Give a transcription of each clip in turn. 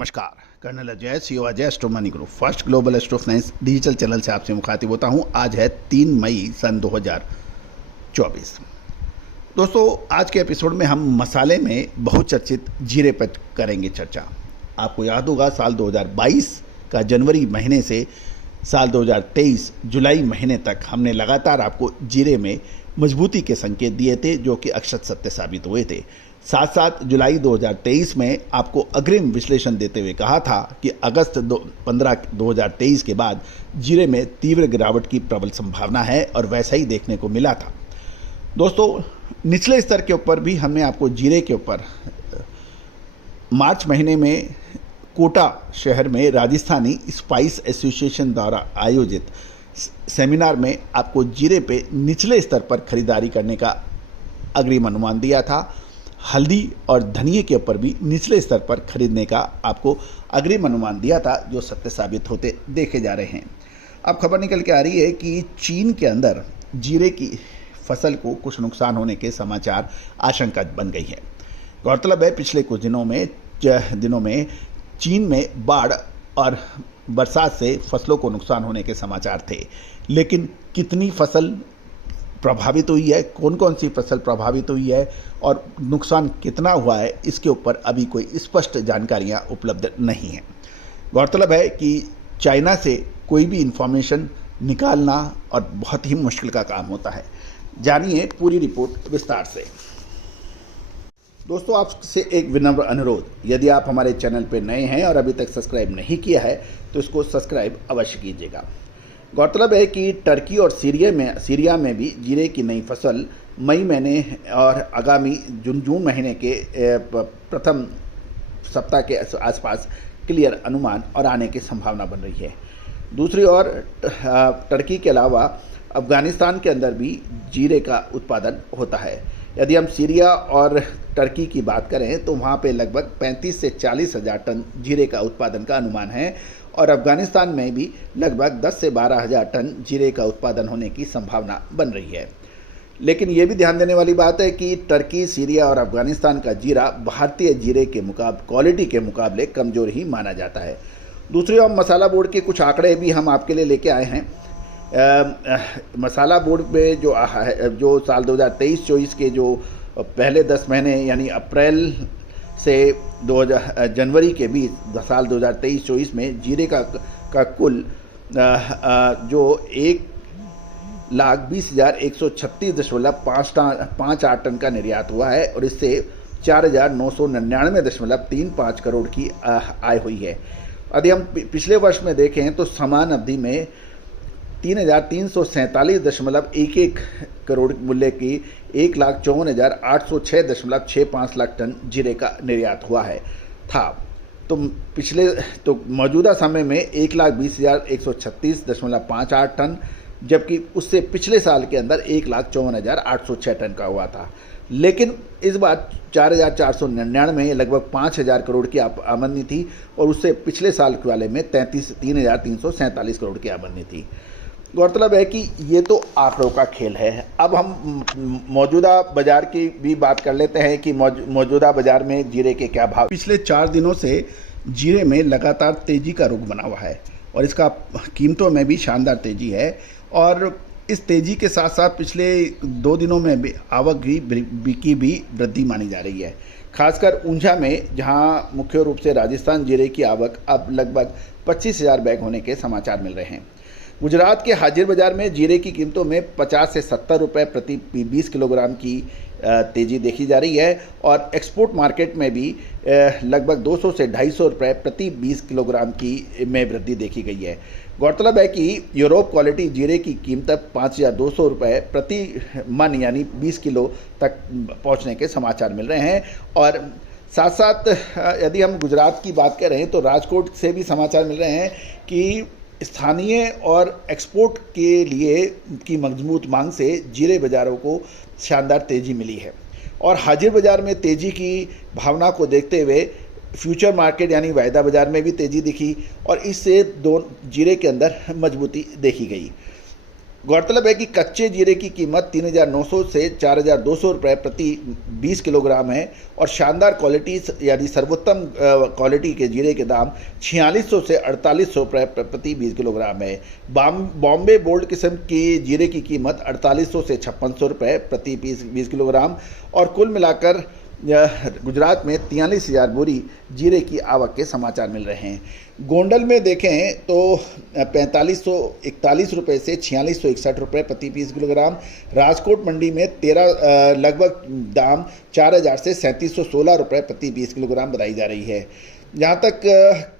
नमस्कार, colonel Ajay, CEO Ajay Astro Money Group first global astro finance digital channel से आपसे मुखातिब होता हूं। आज है 3 मई सन 2024। दोस्तों, आज के एपिसोड में हम मसाले में बहुचर्चित जीरे पर करेंगे चर्चा। आपको याद होगा, साल 2022 का जनवरी महीने से साल 2023 जुलाई महीने तक हमने लगातार आपको जीरे में मजबूती के संकेत दिए थे, जो कि अक्षत सत्य साबित हुए थे। साथ साथ जुलाई 2023 में आपको अग्रिम विश्लेषण देते हुए कहा था कि अगस्त 15 2023 के बाद जीरे में तीव्र गिरावट की प्रबल संभावना है, और वैसा ही देखने को मिला था। दोस्तों, निचले स्तर के ऊपर भी हमने आपको जीरे के ऊपर मार्च महीने में कोटा शहर में राजस्थानी स्पाइस एसोसिएशन द्वारा आयोजित सेमिनार में आपको जीरे पे निचले स्तर पर खरीदारी करने का अग्रिम अनुमान दिया था। हल्दी और धनिये के ऊपर भी निचले स्तर पर खरीदने का आपको अग्रिम अनुमान दिया था, जो सत्य साबित होते देखे जा रहे हैं। अब खबर निकल के आ रही है कि चीन के अंदर जीरे की फसल को कुछ नुकसान होने के समाचार आशंका बन गई है। गौरतलब है, पिछले कुछ दिनों में चीन में बाढ़ और बरसात से फसलों को नुकसान होने के समाचार थे, लेकिन कितनी फसल प्रभावित हुई है, कौन कौन सी फसल प्रभावित हुई है और नुकसान कितना हुआ है, इसके ऊपर अभी कोई स्पष्ट जानकारियां उपलब्ध नहीं हैं। गौरतलब है कि चाइना से कोई भी इंफॉर्मेशन निकालना और बहुत ही मुश्किल का काम होता है। जानिए पूरी रिपोर्ट विस्तार से। दोस्तों, आपसे एक विनम्र अनुरोध, यदि आप हमारे चैनल पर नए हैं और अभी तक सब्सक्राइब नहीं किया है तो इसको सब्सक्राइब अवश्य कीजिएगा। गौरतलब है कि टर्की और सीरिया में भी जीरे की नई फसल मई महीने और आगामी जून महीने के प्रथम सप्ताह के आसपास क्लियर अनुमान और आने की संभावना बन रही है। दूसरी ओर टर्की के अलावा अफगानिस्तान के अंदर भी जीरे का उत्पादन होता है। यदि हम सीरिया और टर्की की बात करें तो वहाँ पे लगभग 35 से 40 हज़ार टन जीरे का उत्पादन का अनुमान है, और अफगानिस्तान में भी लगभग 10 से 12 हज़ार टन जीरे का उत्पादन होने की संभावना बन रही है। लेकिन ये भी ध्यान देने वाली बात है कि टर्की, सीरिया और अफगानिस्तान का जीरा भारतीय जीरे के क्वालिटी के मुकाबले कमज़ोर ही माना जाता है। दूसरी ओर मसाला बोर्ड के कुछ आंकड़े भी हम आपके लिए लेके आए हैं। मसाला बोर्ड में जो साल 2023-24 के जो पहले 10 महीने यानी अप्रैल से जनवरी के बीच साल 2023-24 में जीरे का कुल जो 1,20,136.58 टन का निर्यात हुआ है, और इससे 4,999.35 करोड़ की आय हुई है। यदि हम पिछले वर्ष में देखें तो समान अवधि में 3,347.11 करोड़ मूल्य की 1,54,806.65 लाख टन जीरे का निर्यात हुआ था। तो मौजूदा समय में 1,20,136.58 टन, जबकि उससे पिछले साल के अंदर 1,54,806 टन का हुआ था। लेकिन इस बार 4,499 लगभग 5,000 करोड़ की आमदनी थी, और उससे पिछले साल के वाले में 3,347 करोड़ की आमदनी थी। गौरतलब है कि ये तो आंकड़ों का खेल है। अब हम मौजूदा बाजार की भी बात कर लेते हैं कि मौजूदा बाजार में जीरे के क्या भाव। पिछले 4 दिनों से जीरे में लगातार तेजी का रुख बना हुआ है, और इसका कीमतों में भी शानदार तेजी है, और इस तेजी के साथ साथ पिछले 2 दिनों में भी आवक की भी वृद्धि मानी जा रही है। खासकर ऊंझा में, जहां मुख्य रूप से राजस्थान जीरे की आवक अब लगभग 25,000 बैग होने के समाचार मिल रहे हैं। गुजरात के हाजिर बाजार में जीरे की कीमतों में 50 से 70 रुपये प्रति 20 किलोग्राम की तेज़ी देखी जा रही है, और एक्सपोर्ट मार्केट में भी लगभग 200 से 250 रुपये प्रति 20 किलोग्राम की में वृद्धि देखी गई है। गौरतलब है कि यूरोप क्वालिटी जीरे की कीमत 5,200 रुपये प्रति मन यानी 20 किलो तक पहुंचने के समाचार मिल रहे हैं। और साथ साथ यदि हम गुजरात की बात करें तो राजकोट से भी समाचार मिल रहे हैं कि स्थानीय और एक्सपोर्ट के लिए की मजबूत मांग से जीरे बाज़ारों को शानदार तेज़ी मिली है, और हाजिर बाज़ार में तेज़ी की भावना को देखते हुए फ्यूचर मार्केट यानी वायदा बाज़ार में भी तेज़ी दिखी, और इससे जीरे के अंदर मजबूती देखी गई। गौरतलब है कि कच्चे जीरे की कीमत 3,900 से 4,200 रुपये प्रति 20 किलोग्राम है और शानदार क्वालिटी यानी सर्वोत्तम क्वालिटी के जीरे के दाम 4600 से 4800 रुपये प्रति 20 किलोग्राम है। बॉम्बे बोल्ड किस्म की जीरे की कीमत 4800 से 5600 रुपये प्रति 20 किलोग्राम और कुल मिलाकर गुजरात में 43,000 बोरी जीरे की आवक के समाचार मिल रहे हैं। गोंडल में देखें तो 4541 रुपये से 4661 रुपये प्रति 20 किलोग्राम। राजकोट मंडी में लगभग दाम 4,000 से 3716 रुपये प्रति 20 किलोग्राम बताई जा रही है। जहाँ तक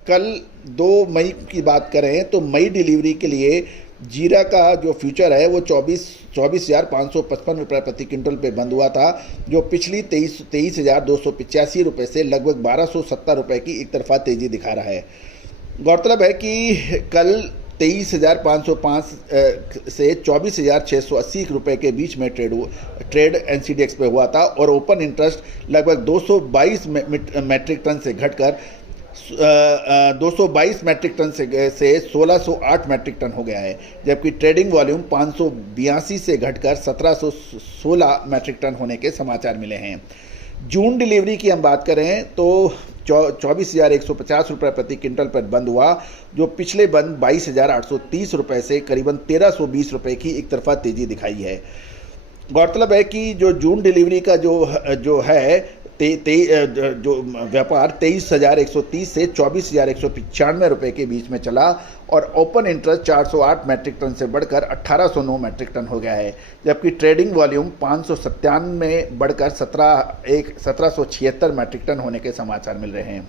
कल 2 मई की बात करें तो मई डिलीवरी के लिए जीरा का जो फ्यूचर है वो 24,555 रुपये प्रति क्विंटल पे बंद हुआ था, जो पिछली 23,285 रुपये से लगभग 1,270 रुपये की एक तरफा तेज़ी दिखा रहा है। गौरतलब है कि कल 23,505 से 24,680 रुपये के बीच में ट्रेड NCDX पे हुआ था और ओपन इंटरेस्ट लगभग 222 मैट्रिक टन से घटकर 222 मैट्रिक टन से 1608 मैट्रिक टन हो गया है, जबकि ट्रेडिंग वॉल्यूम 582 से घटकर 1716 मैट्रिक टन होने के समाचार मिले हैं। जून डिलीवरी की हम बात करें तो 24,150 रुपये प्रति क्विंटल पर बंद हुआ, जो पिछले बंद 22,830 रुपये से करीबन 1,320 रुपये की एक तरफा तेज़ी दिखाई है। गौरतलब है कि जो जून डिलीवरी का जो है जो व्यापार 23,130 से 24,195 रुपये के बीच में चला और ओपन इंटरेस्ट 408 मैट्रिक टन से बढ़कर 1,809 मैट्रिक टन हो गया है, जबकि ट्रेडिंग वॉल्यूम 597 में बढ़कर 1,776 मैट्रिक टन होने के समाचार मिल रहे हैं।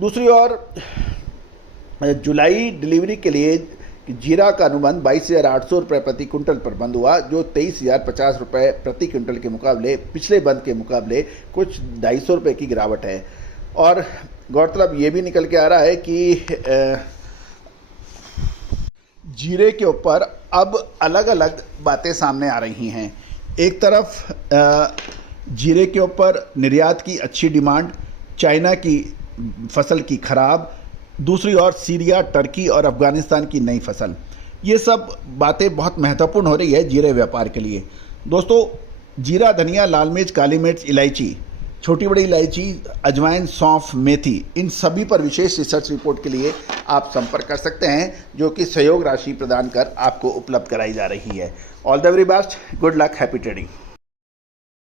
दूसरी ओर जुलाई डिलीवरी के लिए जीरा का अनुबंध 22,800 रुपये प्रति क्विंटल पर बंद हुआ, जो 23,050 रुपये प्रति क्विंटल के मुकाबले पिछले बंद के मुकाबले कुछ 250 रुपये की गिरावट है। और गौरतलब ये भी निकल के आ रहा है कि जीरे के ऊपर अब अलग अलग बातें सामने आ रही हैं। एक तरफ जीरे के ऊपर निर्यात की अच्छी डिमांड, चाइना की फसल की खराब, दूसरी ओर सीरिया, टर्की और अफगानिस्तान की नई फसल, ये सब बातें बहुत महत्वपूर्ण हो रही है जीरे व्यापार के लिए। दोस्तों, जीरा, धनिया, लाल मिर्च, काली मिर्च, इलायची, छोटी बड़ी इलायची, अजवाइन, सौंफ, मेथी, इन सभी पर विशेष रिसर्च रिपोर्ट के लिए आप संपर्क कर सकते हैं, जो कि सहयोग राशि प्रदान कर आपको उपलब्ध कराई जा रही है। All the very best, good luck, happy trading.